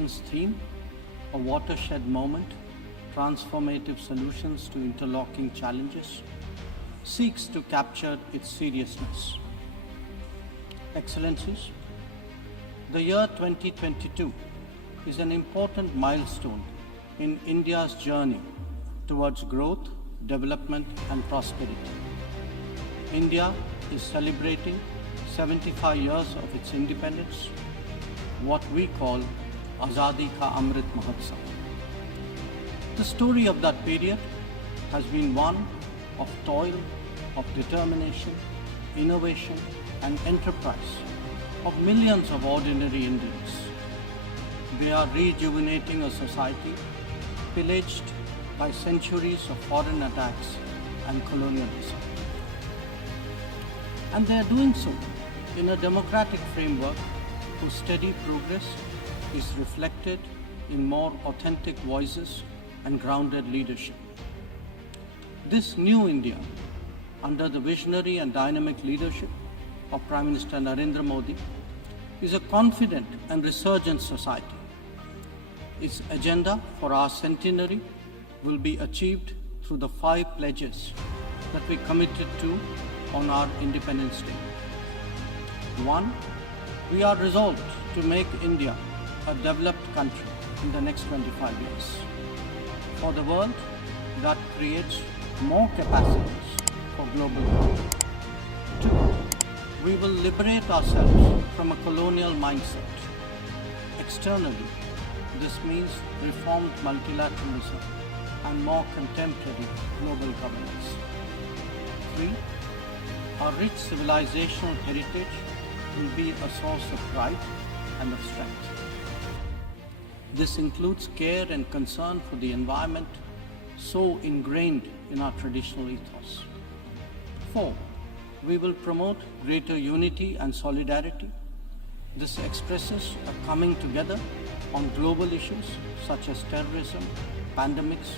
edition's theme, a watershed moment, transformative solutions to interlocking challenges, seeks to capture its seriousness. Excellencies, the year 2022 is an important milestone in India's journey towards growth, development and prosperity. India is celebrating 75 years of its independence, what we call Azadi Ka Amrit Mahotsav. The story of that period has been one of toil, of determination, innovation and enterprise of millions of ordinary Indians. We are rejuvenating a society pillaged by centuries of foreign attacks and colonialism. And they are doing so in a democratic framework whose steady progress is reflected in more authentic voices and grounded leadership. This new India, under the visionary and dynamic leadership of Prime Minister Narendra Modi, is a confident and resurgent society. Its agenda for our centenary will be achieved through the 5 pledges that we committed to on our Independence Day. 1. We are resolved to make India a developed country in the next 25 years. For the world, that creates more capacities for global growth. 2. We will liberate ourselves from a colonial mindset. Externally, this means reformed multilateralism and more contemporary global governance. 3. Our rich civilizational heritage will be a source of pride and of strength. This includes care and concern for the environment, so ingrained in our traditional ethos. 4. We will promote greater unity and solidarity. This expresses a coming together on global issues such as terrorism, pandemics,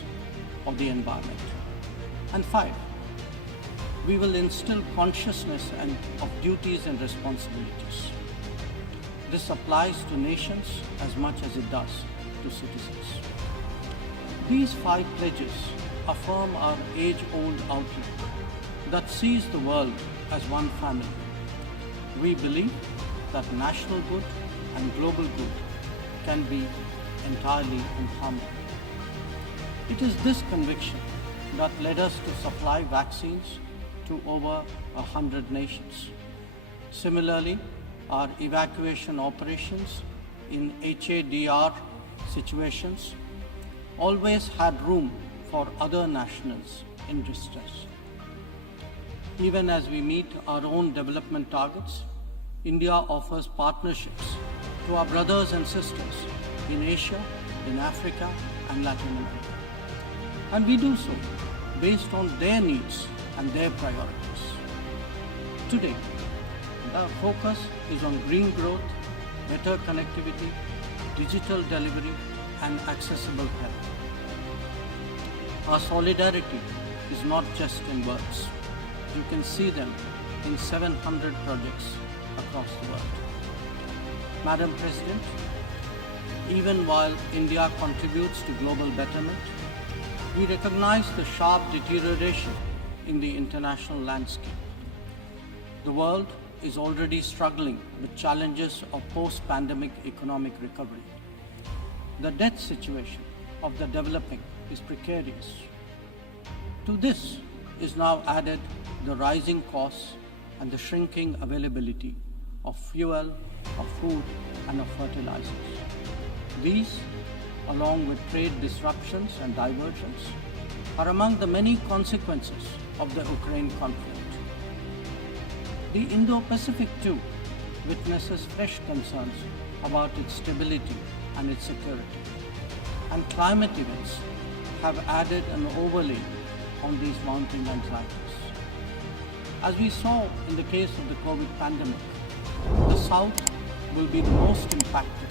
or the environment. And 5. We will instill consciousness of duties and responsibilities. This applies to nations as much as it does to citizens. These 5 pledges affirm our age-old outlook that sees the world as one family. We believe that national good and global good can be entirely in harmony. It is this conviction that led us to supply vaccines to over 100 nations. Similarly, our evacuation operations in HADR situations always had room for other nationals in distress. Even as we meet our own development targets, India offers partnerships to our brothers and sisters in Asia, in Africa and Latin America. And we do so based on their needs and their priorities. Today, our focus is on green growth, better connectivity, digital delivery and accessible health. Our solidarity is not just in words. You can see them in 700 projects across the world. Madam President, even while India contributes to global betterment, we recognize the sharp deterioration in the international landscape. The world is already struggling with challenges of post-pandemic economic recovery. The debt situation of the developing is precarious. To this is now added the rising costs and the shrinking availability of fuel, of food and of fertilizers. These, along with trade disruptions and diversions, are among the many consequences of the Ukraine conflict. The Indo-Pacific too witnesses fresh concerns about its stability and its security. And climate events have added an overlay on these mounting anxieties. As we saw in the case of the COVID pandemic, the South will be the most impacted,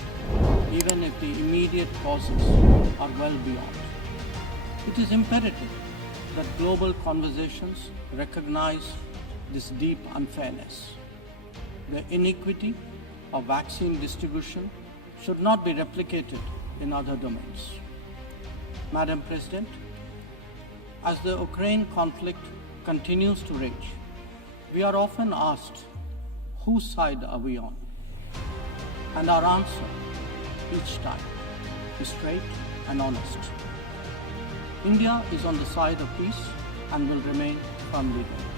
even if the immediate causes are well beyond. It is imperative that global conversations recognize this deep unfairness. The inequity of vaccine distribution should not be replicated in other domains. Madam President, as the Ukraine conflict continues to rage, we are often asked, whose side are we on? And our answer each time is straight and honest. India is on the side of peace and will remain firmly there.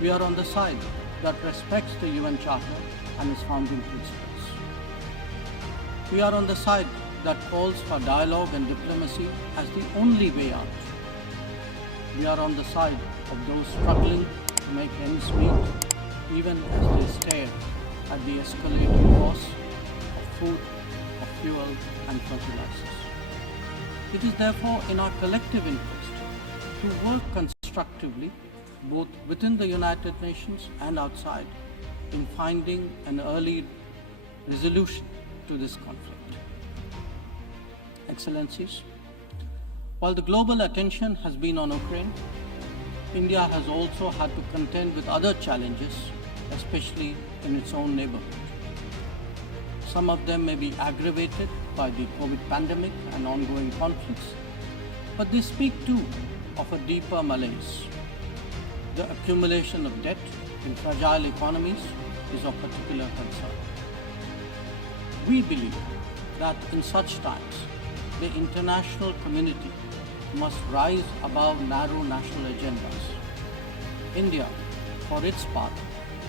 We are on the side that respects the UN Charter and its founding principles. We are on the side that calls for dialogue and diplomacy as the only way out. We are on the side of those struggling to make ends meet, even as they stare at the escalating costs of food, of fuel and fertilizers. It is therefore in our collective interest to work constructively both within the United Nations and outside in finding an early resolution to this conflict. Excellencies, while the global attention has been on Ukraine, India has also had to contend with other challenges, especially in its own neighborhood. Some of them may be aggravated by the COVID pandemic and ongoing conflicts, but they speak too of a deeper malaise. The accumulation of debt in fragile economies is of particular concern. We believe that in such times, the international community must rise above narrow national agendas. India, for its part,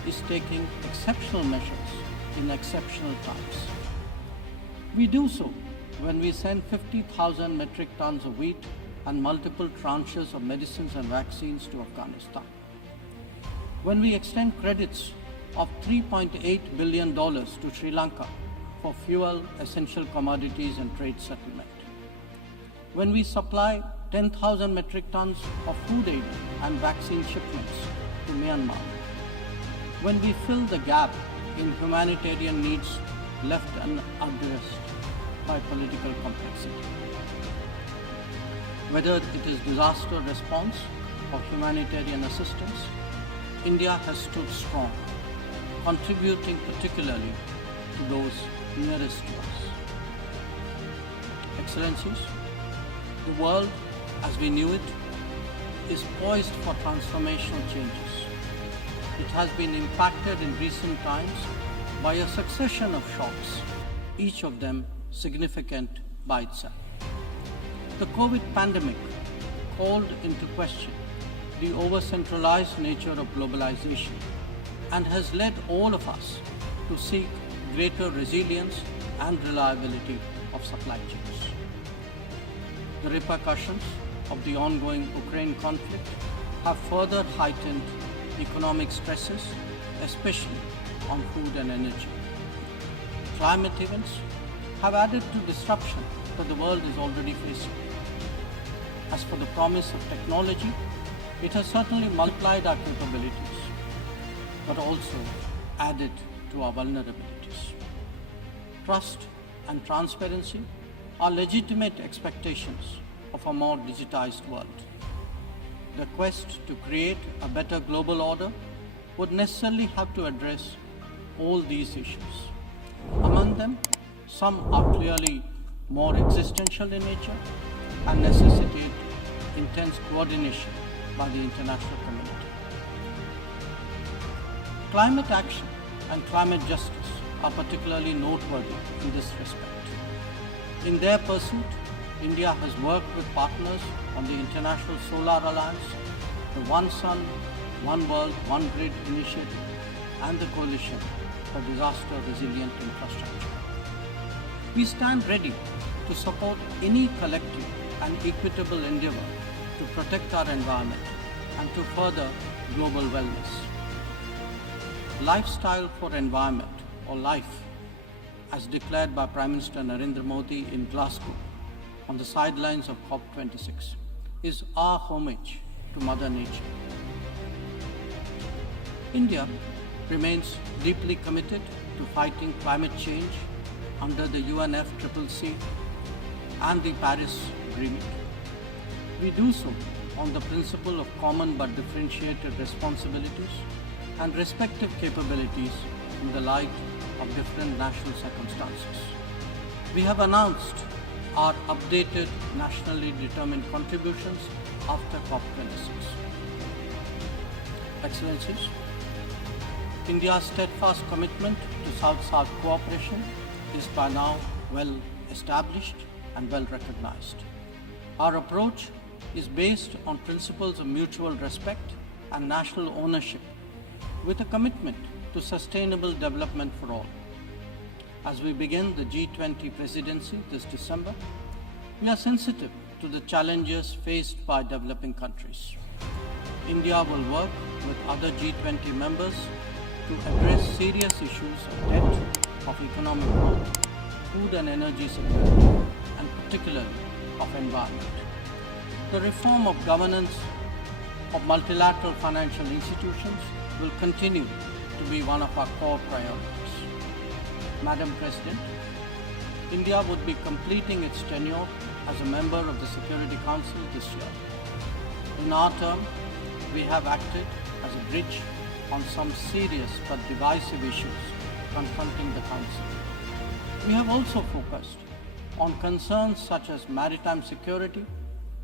is taking exceptional measures in exceptional times. We do so when we send 50,000 metric tons of wheat and multiple tranches of medicines and vaccines to Afghanistan. When we extend credits of $3.8 billion to Sri Lanka for fuel, essential commodities and trade settlement. When we supply 10,000 metric tons of food aid and vaccine shipments to Myanmar. When we fill the gap in humanitarian needs left unaddressed by political complexity. Whether it is disaster response or humanitarian assistance, India has stood strong, contributing particularly to those nearest to us. Excellencies, the world as we knew it is poised for transformational changes. It has been impacted in recent times by a succession of shocks, each of them significant by itself. The COVID pandemic called into question the over-centralized nature of globalization and has led all of us to seek greater resilience and reliability of supply chains. The repercussions of the ongoing Ukraine conflict have further heightened economic stresses, especially on food and energy. Climate events have added to disruption that the world is already facing. As for the promise of technology, it has certainly multiplied our capabilities, but also added to our vulnerabilities. Trust and transparency are legitimate expectations of a more digitized world. The quest to create a better global order would necessarily have to address all these issues. Among them, some are clearly more existential in nature and necessitate intense coordination by the international community. Climate action and climate justice are particularly noteworthy in this respect. In their pursuit, India has worked with partners on the International Solar Alliance, the One Sun, One World, One Grid initiative, and the Coalition for Disaster Resilient Infrastructure. We stand ready to support any collective and equitable endeavor to protect our environment and to further global wellness. Lifestyle for Environment, or LIFE, as declared by Prime Minister Narendra Modi in Glasgow on the sidelines of COP26, is our homage to Mother Nature. India remains deeply committed to fighting climate change under the UNFCCC and the Paris Agreement. We do so on the principle of common but differentiated responsibilities and respective capabilities in the light of different national circumstances. We have announced our updated nationally determined contributions after COP26. Excellencies, India's steadfast commitment to South-South cooperation is by now well established and well recognized. Our approach is based on principles of mutual respect and national ownership, with a commitment to sustainable development for all. As we begin the G20 presidency this December, we are sensitive to the challenges faced by developing countries. India will work with other G20 members to address serious issues of debt, of economic growth, food and energy security, and particularly of environment. The reform of governance of multilateral financial institutions will continue to be one of our core priorities. Madam President, India would be completing its tenure as a member of the Security Council this year. In our term, we have acted as a bridge on some serious but divisive issues confronting the Council. We have also focused on concerns such as maritime security,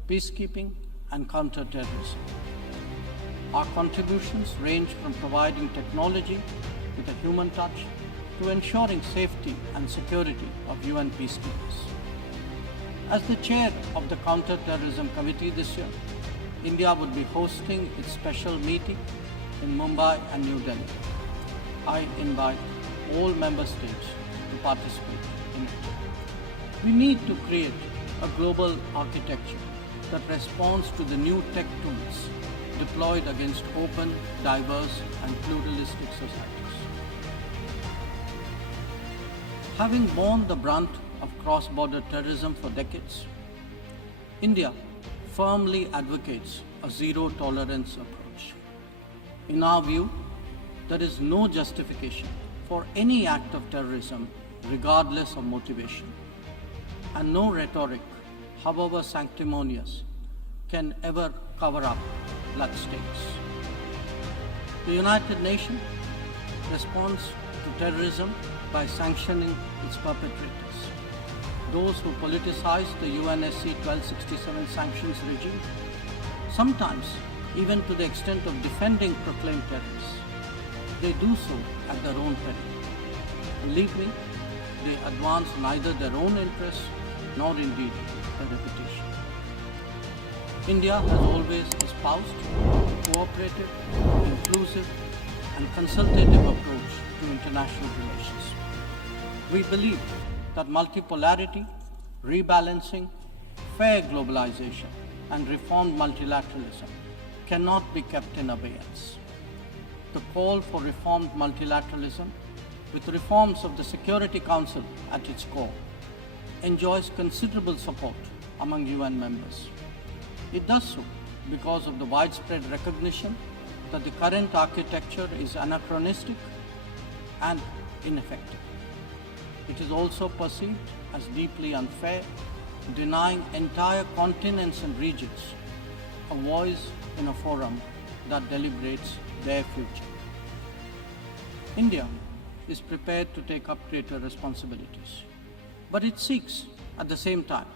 peacekeeping, and counter-terrorism. Our contributions range from providing technology with a human touch to ensuring safety and security of UN peacekeepers. As the chair of the Counter-Terrorism Committee this year, India would be hosting its special meeting in Mumbai and New Delhi. I invite all member states to participate in it. We need to create a global architecture that responds to the new tech tools deployed against open, diverse, and pluralistic societies. Having borne the brunt of cross-border terrorism for decades, India firmly advocates a zero-tolerance approach. In our view, there is no justification for any act of terrorism regardless of motivation, and no rhetoric, however sanctimonious, can ever cover up bloodstains. The United Nations responds to terrorism by sanctioning its perpetrators, those who politicize the UNSC 1267 sanctions regime, sometimes even to the extent of defending proclaimed terrorists. They do so at their own peril. Believe me, they advance neither their own interests nor indeed their reputation. India has always espoused a cooperative, inclusive, and consultative approach to international relations. We believe that multipolarity, rebalancing, fair globalization, and reformed multilateralism cannot be kept in abeyance. The call for reformed multilateralism, with reforms of the Security Council at its core, enjoys considerable support among UN members. It does so because of the widespread recognition that the current architecture is anachronistic and ineffective. It is also perceived as deeply unfair, denying entire continents and regions a voice in a forum that deliberates their future. India is prepared to take up greater responsibilities, but it seeks, at the same time,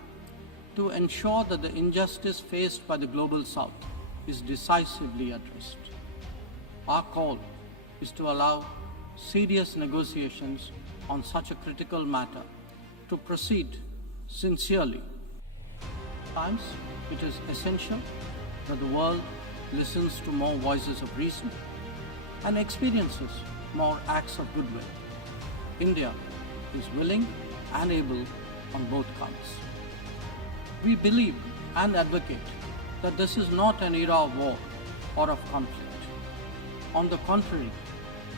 to ensure that the injustice faced by the Global South is decisively addressed. Our call is to allow serious negotiations on such a critical matter to proceed sincerely. At times, it is essential that the world listens to more voices of reason and experiences more acts of goodwill. India is willing and able on both counts. We believe and advocate that this is not an era of war or of conflict. On the contrary,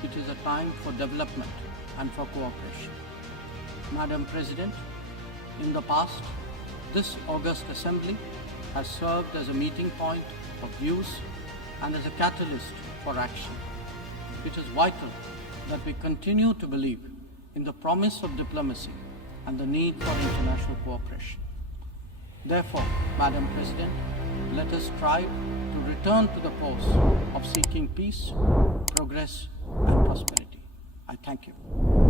it is a time for development and for cooperation. Madam President, in the past, this august assembly has served as a meeting point of views and as a catalyst for action. It is vital that we continue to believe in the promise of diplomacy and the need for international cooperation. Therefore, Madam President, let us strive to return to the course of seeking peace, progress, and prosperity. I thank you.